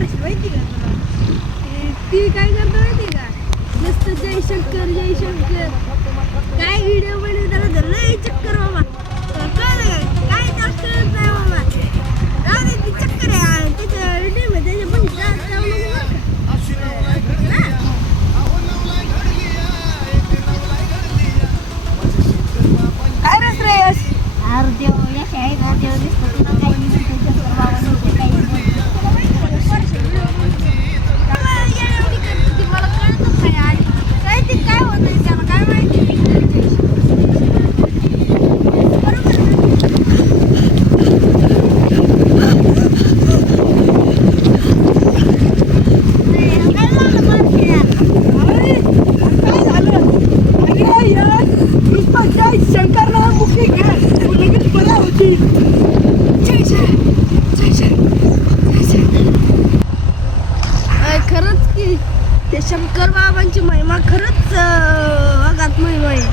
माहिती का तुला? ती काय करतो माहिती का? नुसतं जय शंकर काय व्हिडिओ मध्ये त्याला धरलं चक्कर बाबा कळलं काय जास्त कळत नाही बाबा जाऊ दे ती चक्कर आहे त्याच्या व्हिडिओ मध्ये त्याच्या पण काय रे श्रेयस अरे देव यश आहे ना देव दिसतो तुला काही नाही दिसत बाबा काही मला कळतच नाही आधी काय ते काय होतंय त्याला काय माहिती शंकर ना मुक्ती घ्या लगेच बरा होती खरंच की ते शंकर बाबांची महिमा खरंच अगात महिमा आहे